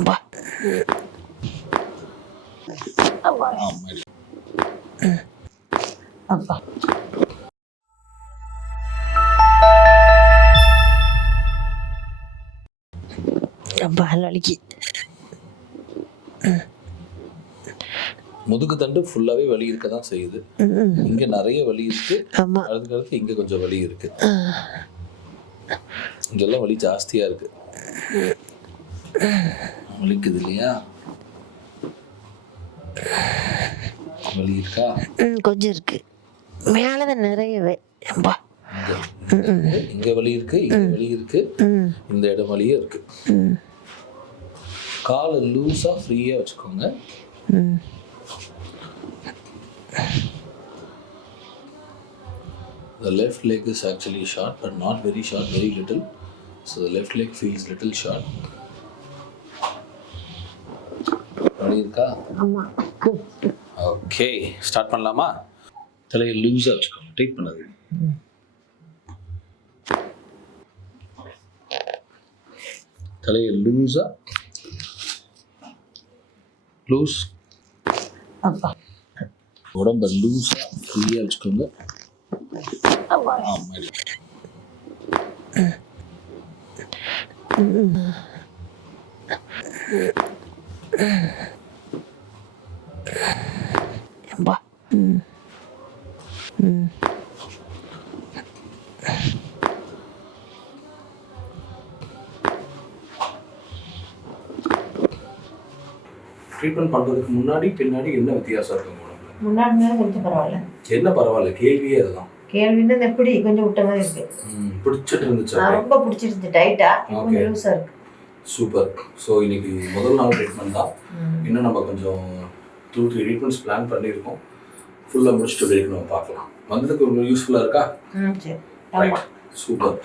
அப்பா அப்பா அப்பா வலிக்கு. முதுகு தண்டு ஃபுல்லாவே வலி இருக்க தான் செய்யுது. இங்க நிறைய வலி இருக்கு. ஆமா. அதுக்கு இங்க கொஞ்சம் வலி இருக்கு. இங்கெல்லாம் வலி ஜாஸ்தியா இருக்கு. வலிக்குது இல்லையா? வலி இருக்கா? கொஞ்சம் இருக்கு. மேலதான் நிறையவே. அப்பா இங்க வலி இருக்கு, இங்க வலி இருக்கு, இந்த இடம் வலியே இருக்கு. காலை லூஸா ஃப்ரீயா வச்சுக்கோங்க. The left leg is actually short, but not very short, very little. So the left leg feels little short. வலி இருக்கா? ஆமா. ஓகே, ஸ்டார்ட் பண்ணலாமா? தலையை லூஸா வச்சுக்கோங்க, டைட் பண்ணாது. தலையை லூஸா, லூஸ். அப்பா உடம்ப லூஸா ஃப்ரீயா வச்சுக்கோங்க. அப்பா ட்ரீட்மெண்ட் பண்ணுறதுக்கு முன்னாடி பின்னாடி என்ன வித்தியாசம் இருக்குங்க உடம்புல? முன்னாடி கொஞ்சம் பரவாயில்ல. என்ன பரவாயில்ல? கேள்வியே அதுதான். கேள்வின்னு எப்படி கொஞ்சம் விட்ட மாதிரி இருக்கு. பிடிச்சிட்டு இருந்துச்சு. ரொம்ப பிடிச்சிருந்துச்சு. டைட்டா கொஞ்சம் லூஸா இருக்கு. சூப்பர். ஸோ இன்னைக்கு முதல் நாள் ட்ரீட்மெண்ட் தான். இன்னும் நம்ம கொஞ்சம் 2-3 ட்ரீட்மெண்ட்ஸ் பிளான் பண்ணியிருக்கோம். ஃபுல்லாக முடிச்சுட்டு வரைக்கும் நம்ம பார்க்கலாம். வந்ததுக்கு ஒரு யூஸ்ஃபுல்லாக இருக்கா? சரி. Right, super.